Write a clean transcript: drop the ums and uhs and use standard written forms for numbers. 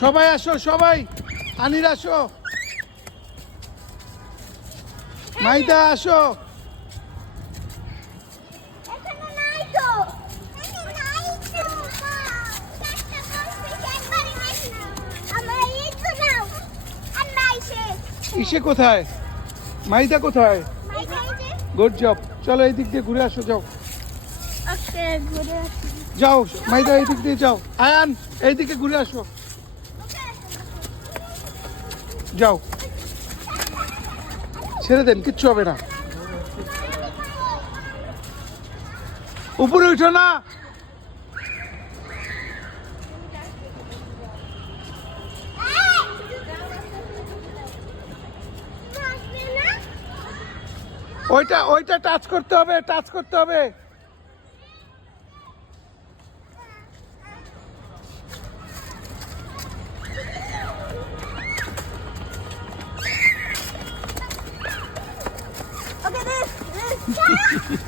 সবাই আসো, সবাই। আনির আসো, মাইদা আসো। ইসে কোথায়? মাইদা কোথায়? Good job. চলো এই দিক দিয়ে ঘুরে আসো, যাও যাও। মাইদা এই দিক দিয়ে যাও। আয়ান এইদিকে ঘুরে আসো, যাও। ছেড়ে দেন, কিচ্ছু হবে না। উপরে উঠো না। ওইটা ওইটা টাচ করতে হবে, টাচ করতে হবে। Okay, this.